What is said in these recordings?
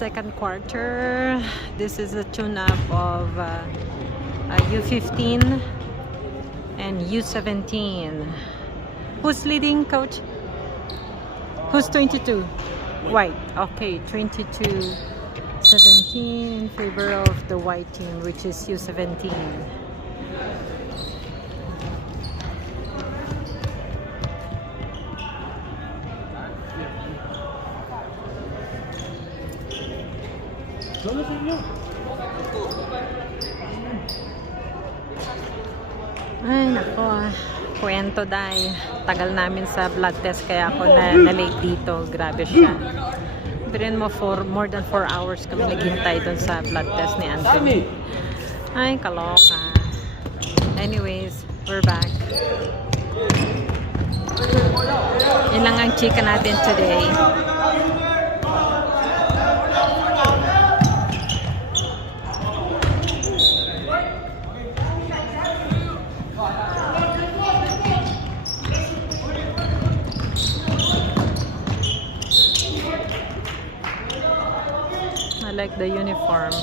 second quarter. This is a tune-up of U15 and U17. Who's leading, coach? Who's 22? White. Okay, 22-17 in favor of the white team, which is U17. Ay, nako kwento dahil tagal namin sa blood test kaya ako na-late dito. Grabe siya. Birin mo more than 4 hours kami naghintay doon sa blood test ni Anthony. Ay, kaloka. Anyways, we're back. Yun lang ang chika natin today. I like the uniform.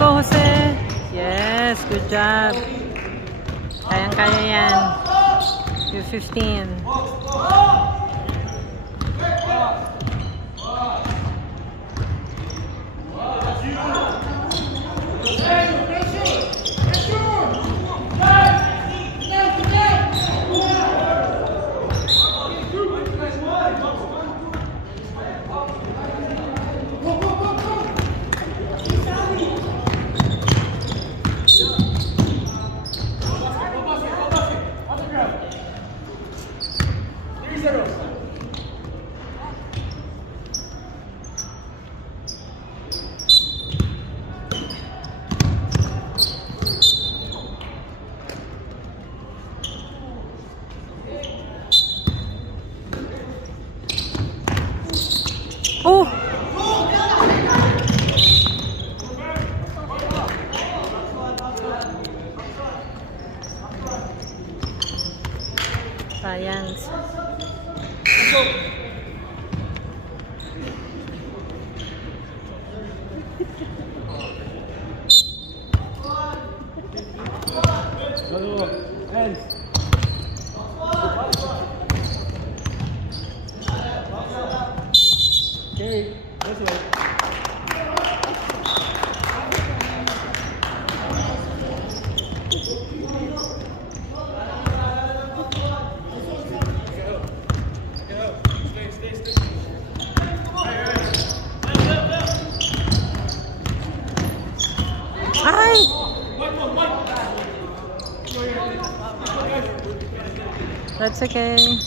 Go, Jose! Yes, good job. Kayang-kaya yan. U15. Oh! Science. Okay, this way. Ay! That's okay.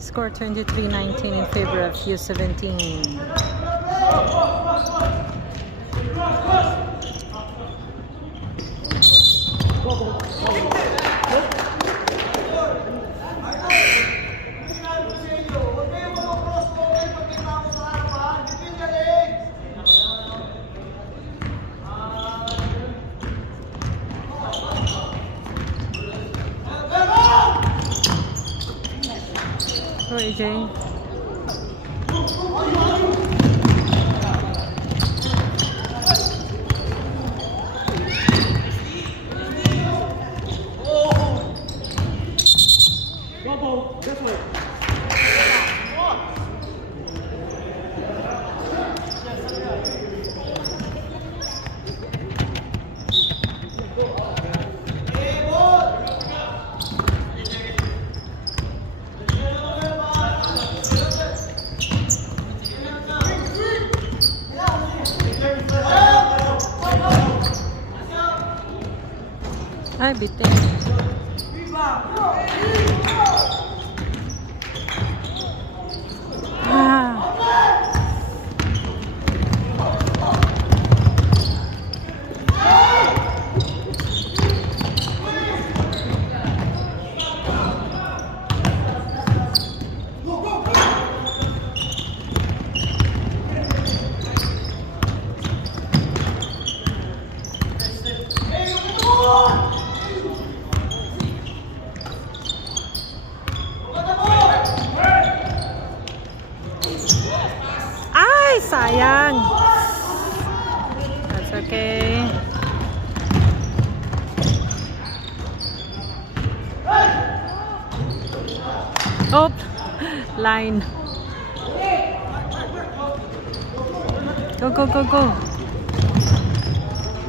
Score 23-19 in favor of U17. Go, AJ. Ay, bitin. Ah. Ay, sayang. That's okay. Oh, line. Go, go, go, go.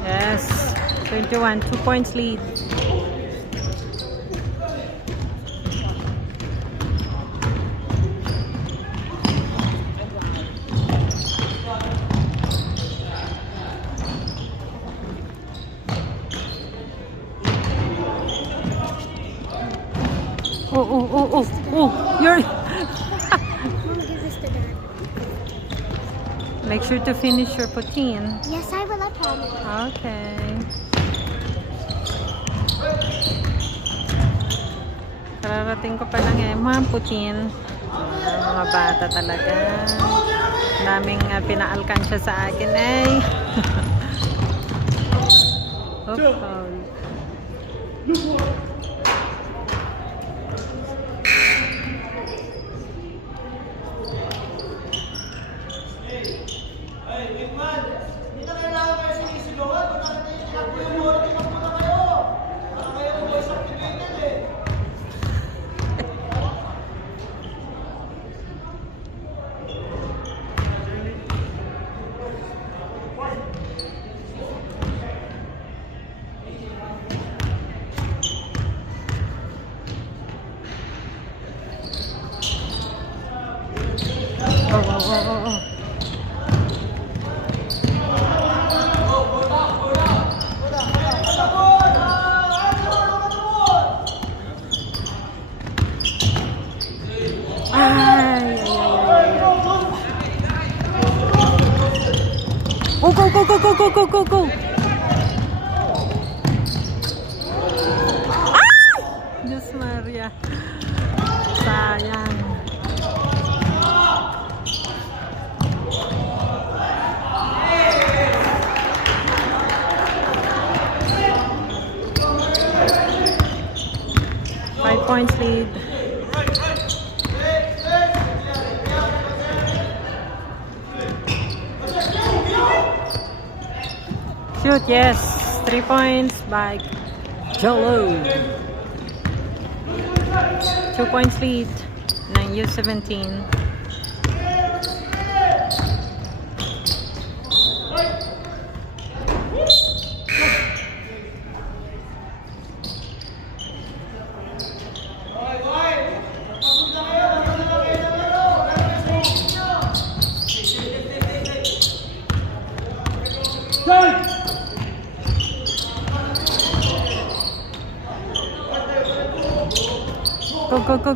Yes. 21, 2 points lead. Oh, you're... Make sure to finish your poutine. Yes, I will. I promise. Okay. Kararating ko pa lang eh. Ma'am, poutine. Mga bata talaga. Daming pinaalkansya sa akin eh. Oh, oh. go. Diyos Maria. Sayang. Five points lead. Shoot, yes. 3 points by Jolo. 2 points lead. 9 U17.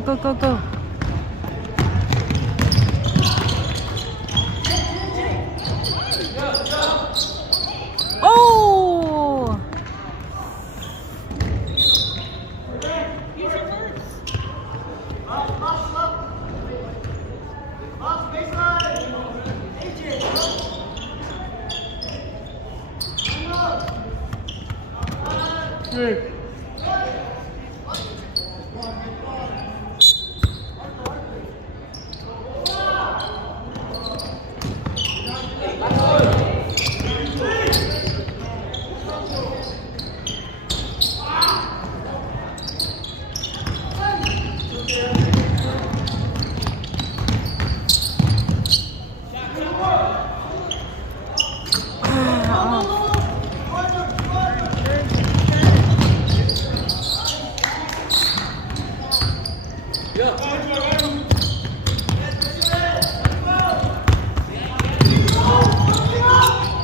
Go. Oh!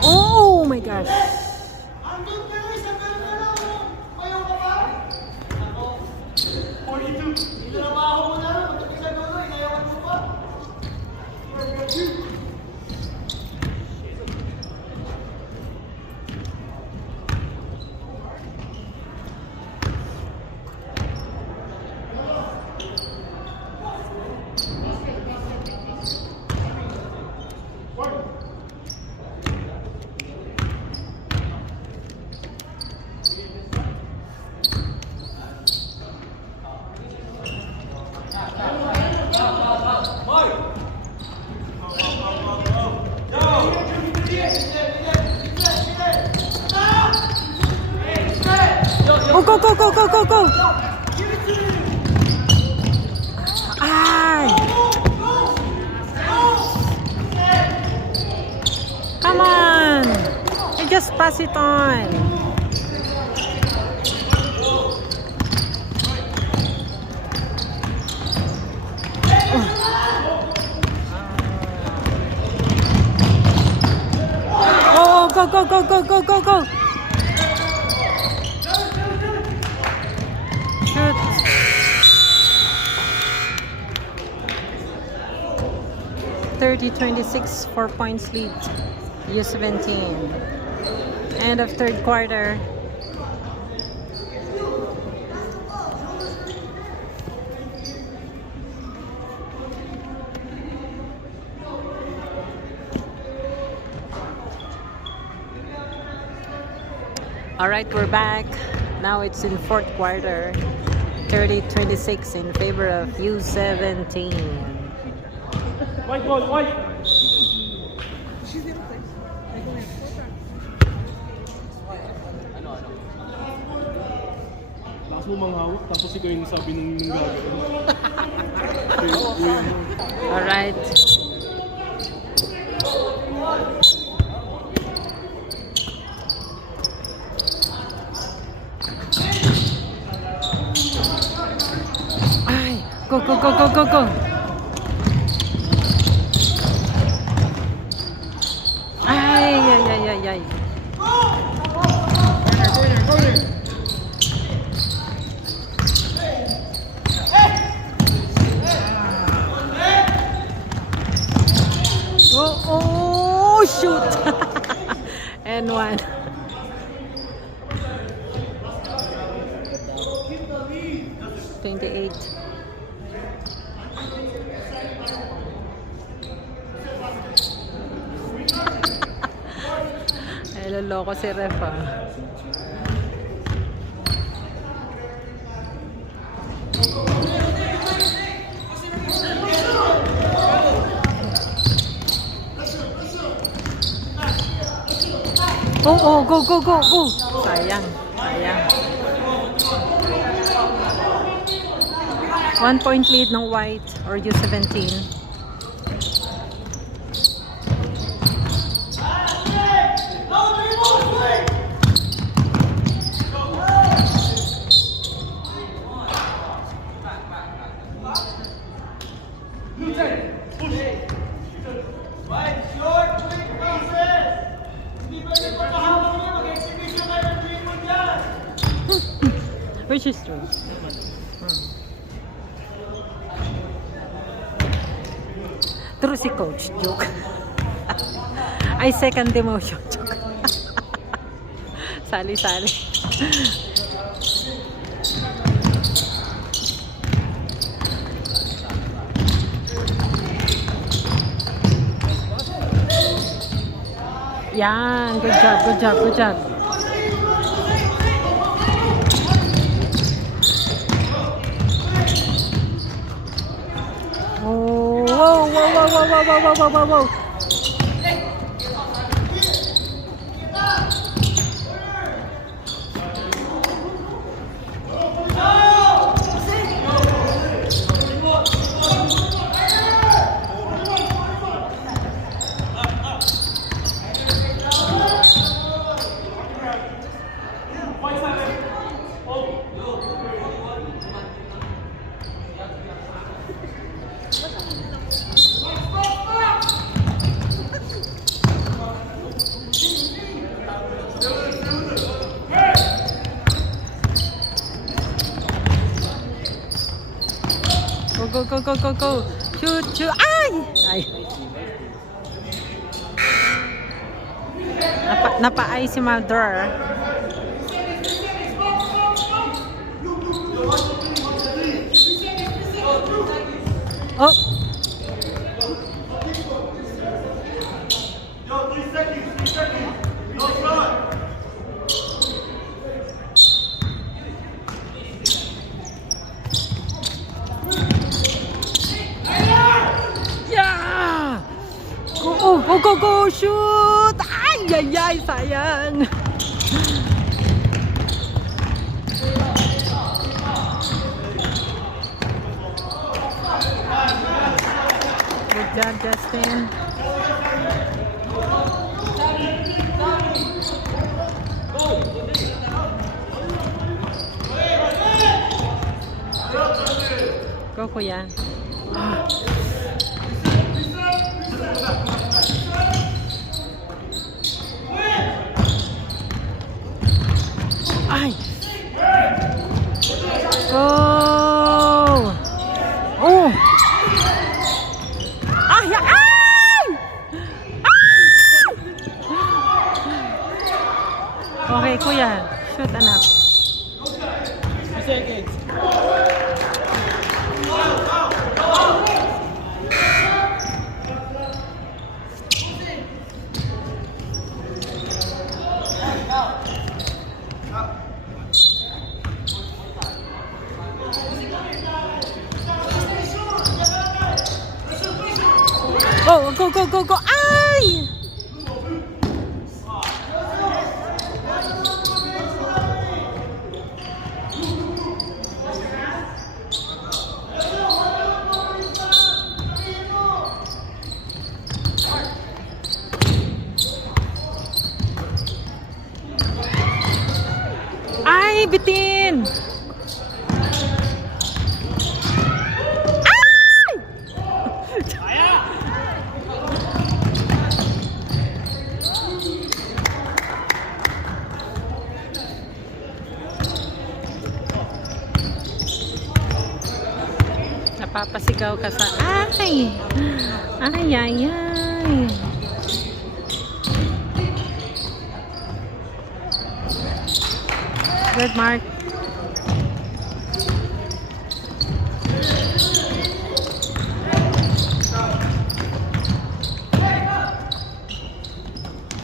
Oh my gosh. go, go, go! Ay! Come on! You just pass it on. Oh, go, go, go, go, go, go, go! Shoot! 30-26, 4 points lead. U17. End of third quarter. Alright, we're back. Now it's in fourth quarter. 30-26 in favor of U17. White ball, white. Lakas mo manghawak, tapos ikaw yung sabi ng gagawin. Alright. Ay, go, go, go, go, go, go. Ay, ay, ay, ay, ay. Go there. Oh, shoot. And one. $28. Ay, loloko si ref, ah. Oh, go, go, go, go. Sayang, sayang. 1 point lead ng white or U17. Which is true. True si coach, joke. Ay, second demotion, joke. Sali-sali. Yan, good job, good job, good job. Oh, whoa, whoa, whoa, whoa, whoa, whoa, whoa, whoa, whoa. Go, go, go, go, go. Shoot, shoot. Ay! Ay. Napa-ay si Maldor. Oh! Yo, 3 seconds, 3 seconds. No shot. Yeah! Go, go, go, go, shoot! Ay, ay, ay, sayang. job, Justin. Go, kuya. Ay! Oh! Oh! Ay! Ay! Ay! Okay, kuya. Shoot, anak. Seconds. Oh, go, go, go, go. Ay! Ay, bitin! Napapasigaw ka sa ay! Ay, ay, ay! Good, Mark.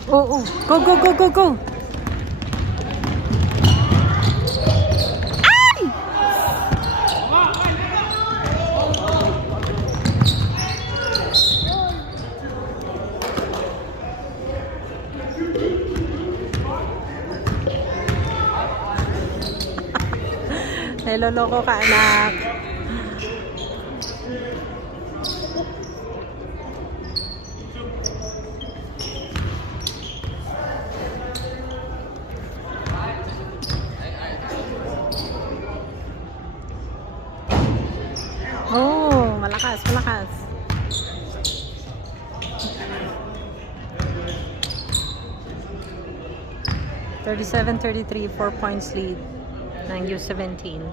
Oh, oh. Go, go, go, go, go! Niloloko ka, anak. Oh, malakas, malakas. (37-33), 4 points lead ng U17.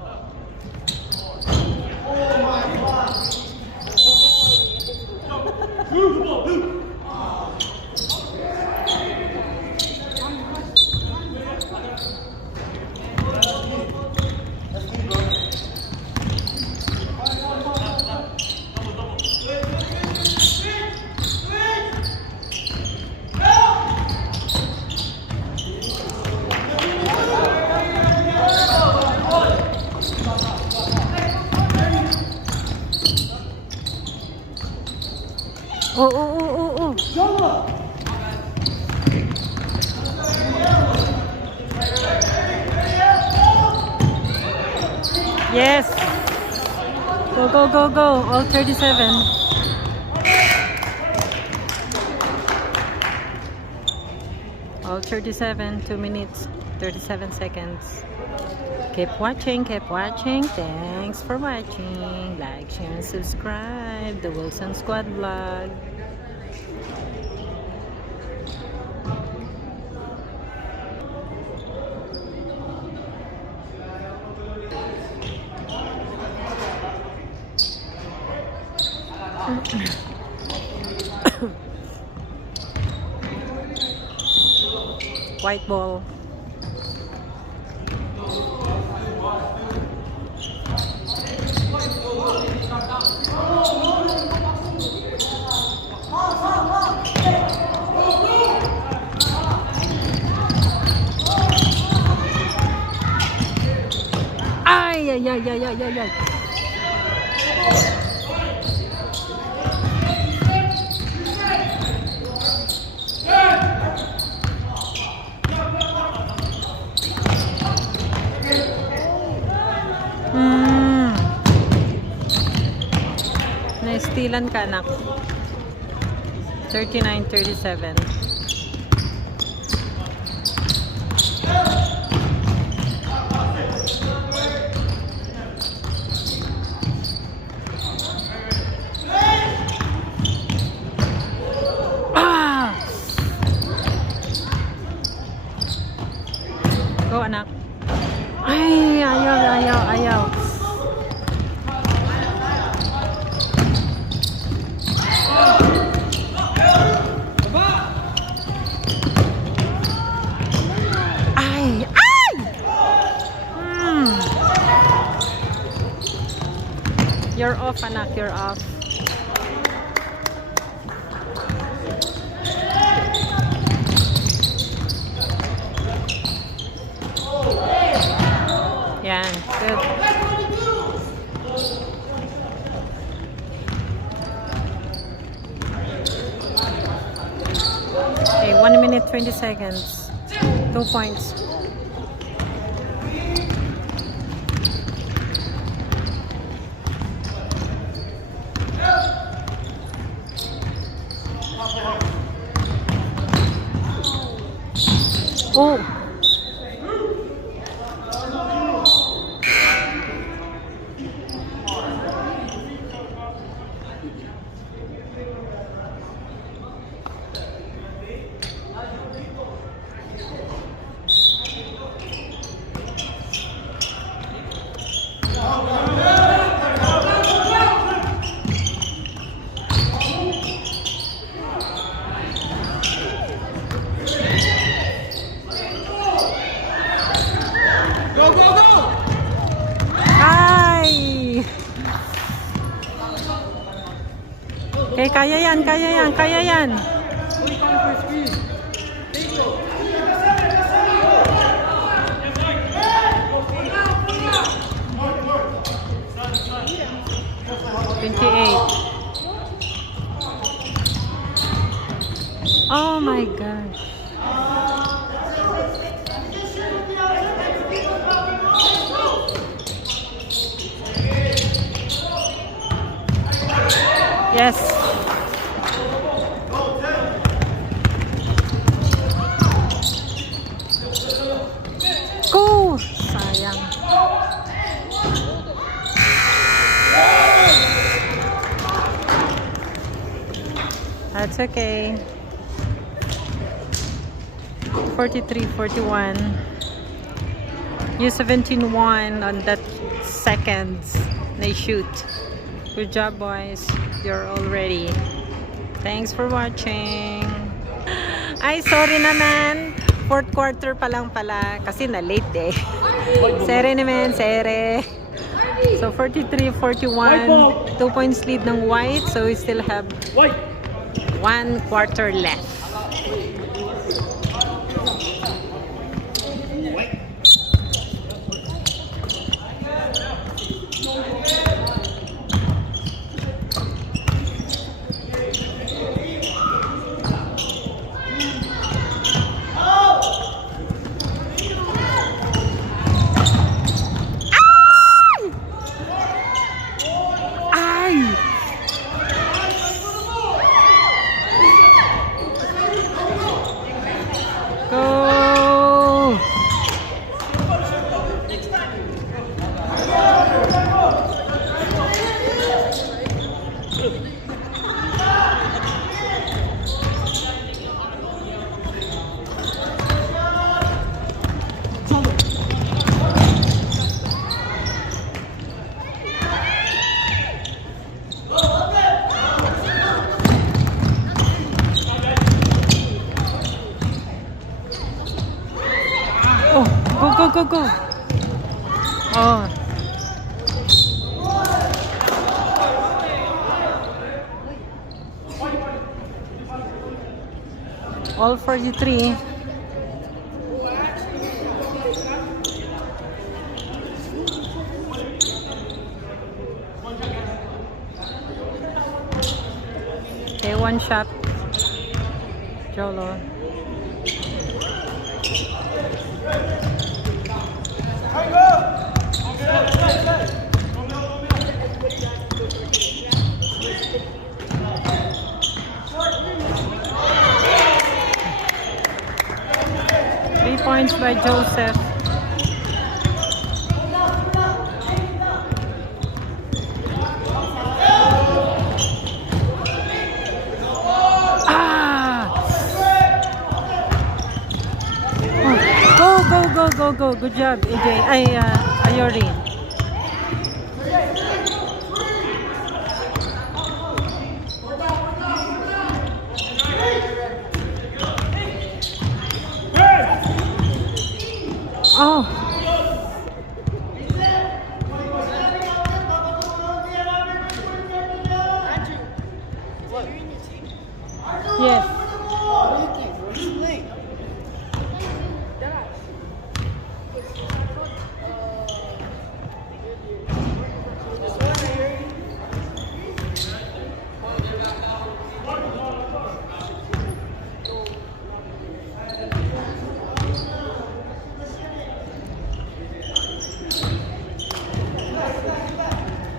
Oh, oh, oh, oh, oh. Yes. Go, go, go, go. All 37. All 37. 2 minutes, 37 seconds. Keep watching, keep watching. Thanks for watching. Like, share, and subscribe. The Wilson Squad vlog. White ball. Ay, ay, ay, ay, ay, ay, ay. Naistilan ka, anak. 39-37. Go, anak. Ay, ayaw. Ay! You're off, anak. You're off. Yan. Good. Okay, 1 minute 20 seconds. 2 points. Oh! Ay! Okay, kaya yan. Oh my gosh. Yes. Go! Sayang. That's okay. 43-41. U17 won on that seconds they shoot. Good job, boys. You're all ready. Thanks for watching. Ay, sorry naman. Fourth quarter pa lang pala. Kasi na-late eh. Sere naman, sere. So, 43-41. 2 points lead ng White. So, we still have 1 quarter left. Go! Go. Oh. All 43. Okay, 1 shot. Jolo. points by Joseph. Go. Good job, AJ. Ayori. Oh. Yes.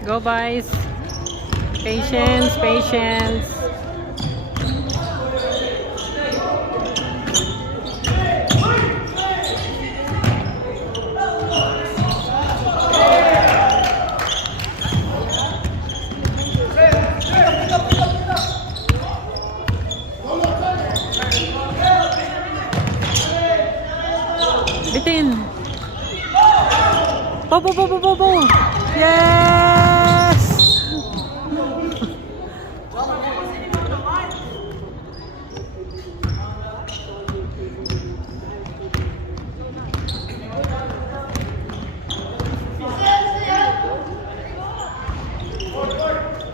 Go, boys. Patience. Bitin. Bo. Yes!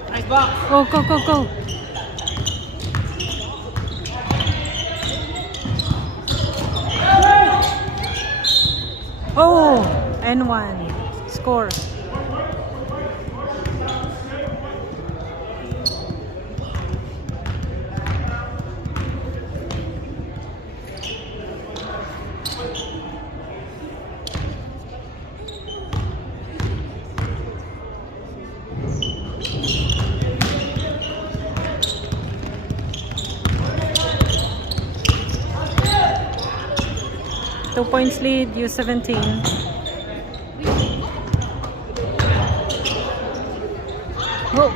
Nice box. Go. Oh, N1. Score. Two points lead, U17. Oh.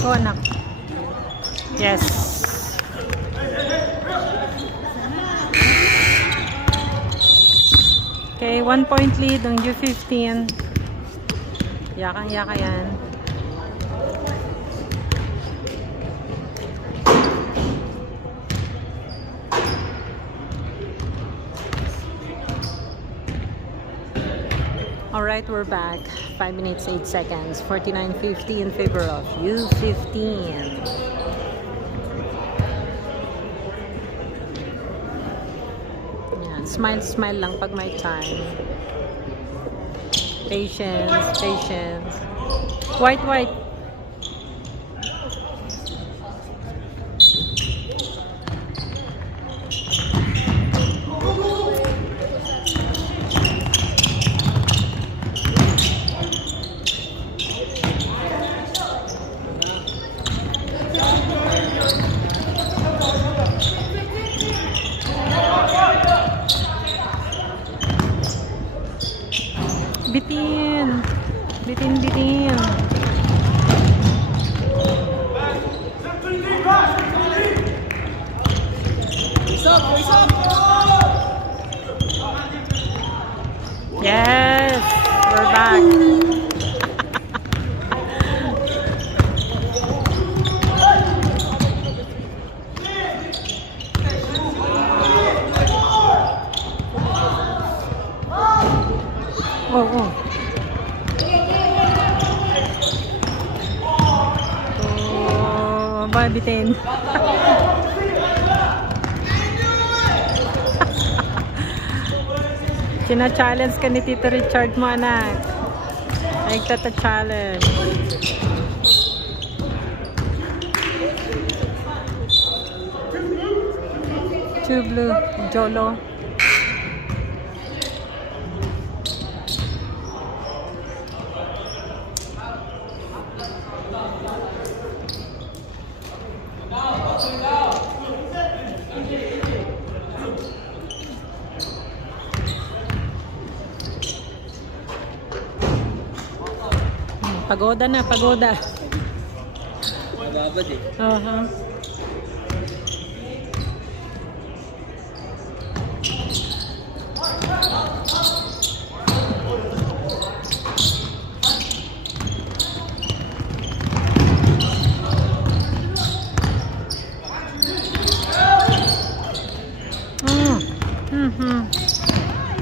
Go, anak. Yes. Okay, 1 point lead ng U15. Yakang-yaka yan. Alright, we're back. 5 minutes, 8 seconds. 49-50 in favor of U15. Yan. Smile lang pag may time. Patience. White. Bitin. Yes, we're back. Oh. Bitin. China-challenge ka ni Tito Richard mo, anak. Nagtata-challenge. Two blue, Jolo. Pagoda na, pagoda. Babad eh.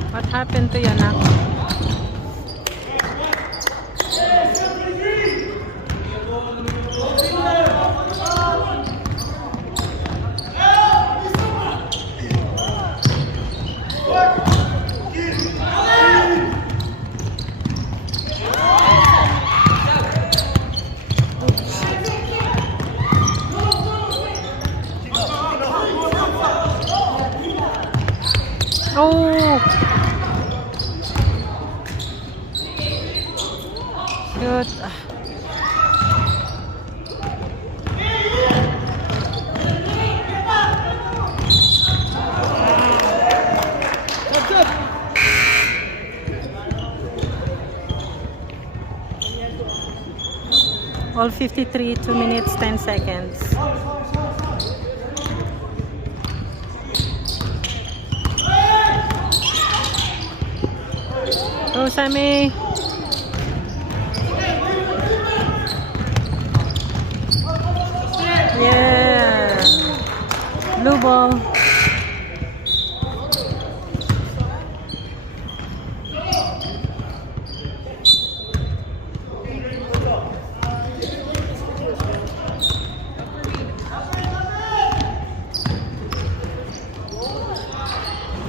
What happened to you, anak? Oh! Shoot. 53, 2 minutes, 10 seconds. Go, Sammy. Yeah. Blue ball.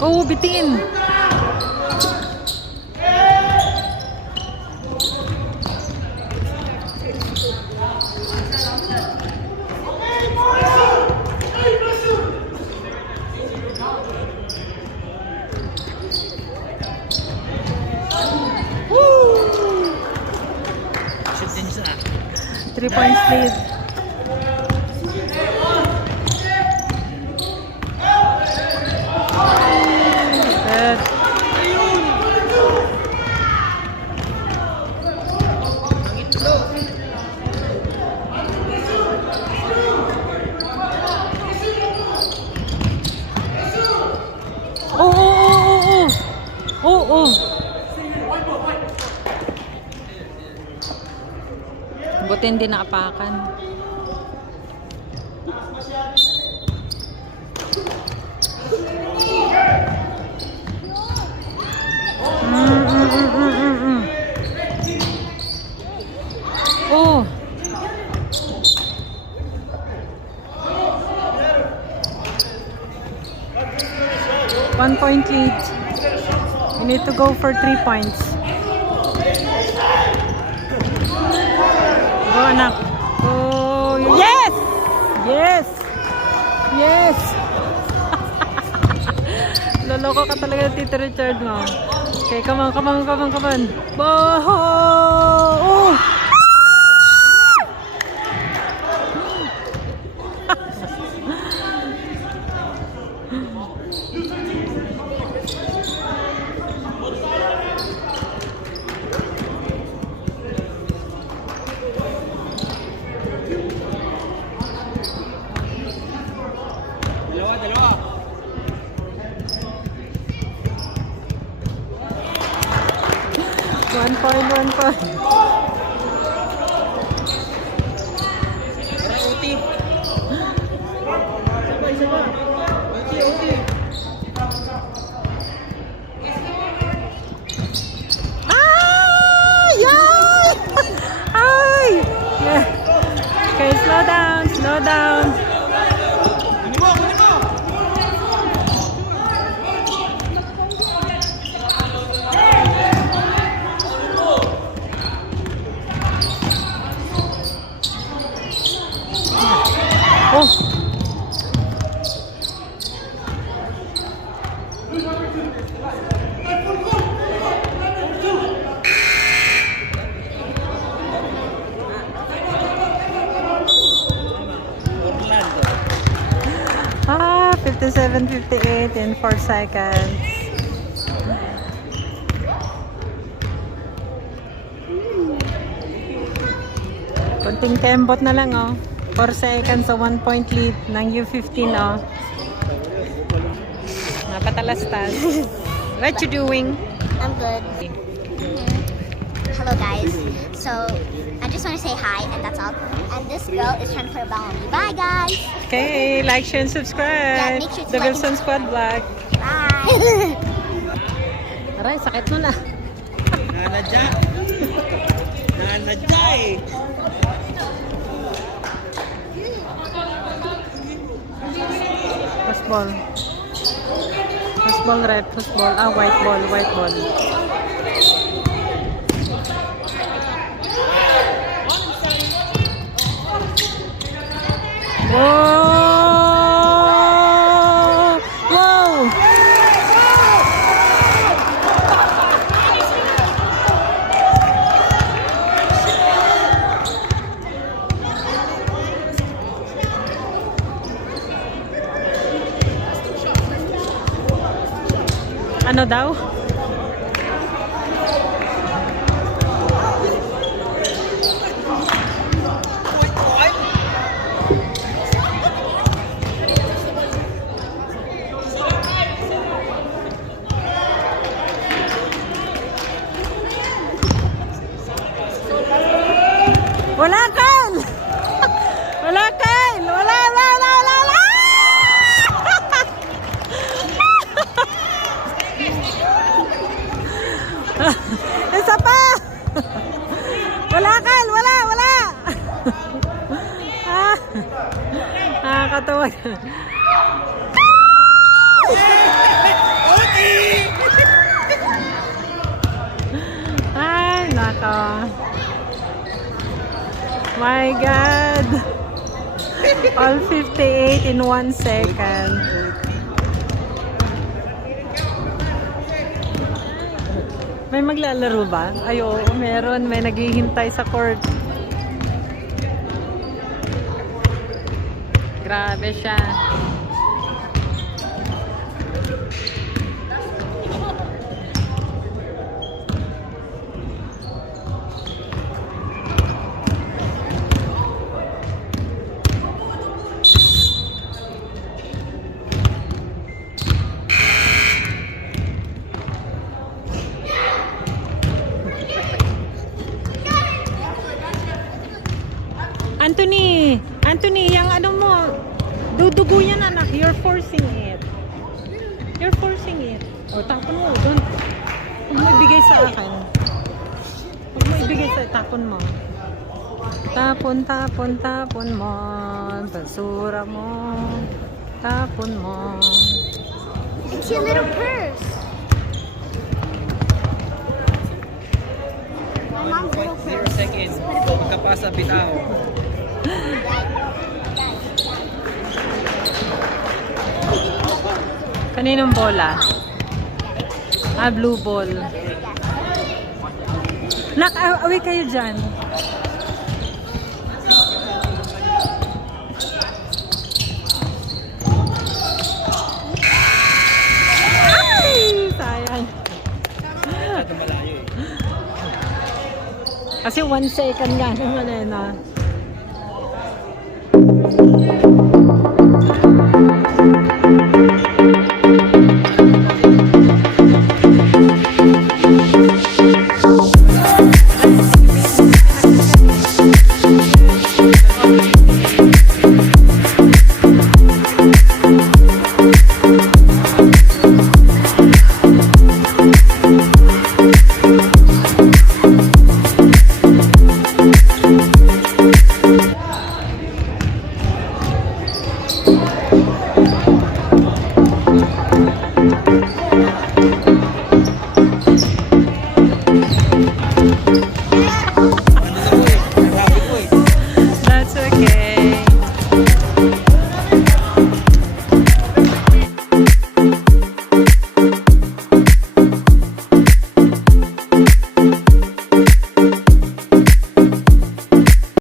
Oh, bitin. Woo! 3 points lead. Good. Oh. Buti hindi naapakan. Oh. One point lead. You need to go for 3 points. Go, anak. Oh, yes! Yes! Yes! Loloko ka talaga, Tito Richard mo. Okay, come on. Oh! Dalawa. 1 point. OT. Ay! Yeah. Okay, slow down. Orlando. 57-58 in 4 seconds. Konting kembot na lang, oh. 4 seconds, so 1 point lead ng U15, oh. Napatalastas. What you doing? I'm good. Hello guys. So I just want to say hi and that's all. And this girl is trying to play a ball on me. Bye guys. Okay, like, share, and subscribe. Yeah, make sure to The like Wilson Squad Vlog. Bye. Aray, sakit nun ah. Nanadya. Nanadya eh. First ball. First ball, red. First ball. Ah, white ball. White ball. Whoa! Whoa! Ano daw? Wala kan! Wala kan! Wala, wala, wala, wala, wala! Isa pa! Wala kan! Wala, wala! Katawa. Ay, nako. My God! All 58 in 1 second. May maglalaro ba? Ay, oo, meron. May naghihintay sa court. Grabe siya. Anthony! Anthony, yung ano mo, dudugo yan anak. You're forcing it. You're forcing it. O, tapon mo. Huwag mo ibigay sa akin. Huwag mo ibigay sa tapon mo. Tapon, tapon, tapon mo. Basura mo. Tapon mo. It's your little purse. My mom's little 0 purse. seconds. Magkapasa bitaw. Kaninong bola? Ah, blue ball. Nak, away kayo dyan. Ay! Sayang. Masyado malayo eh. Kasi 1 second nga naman eh na.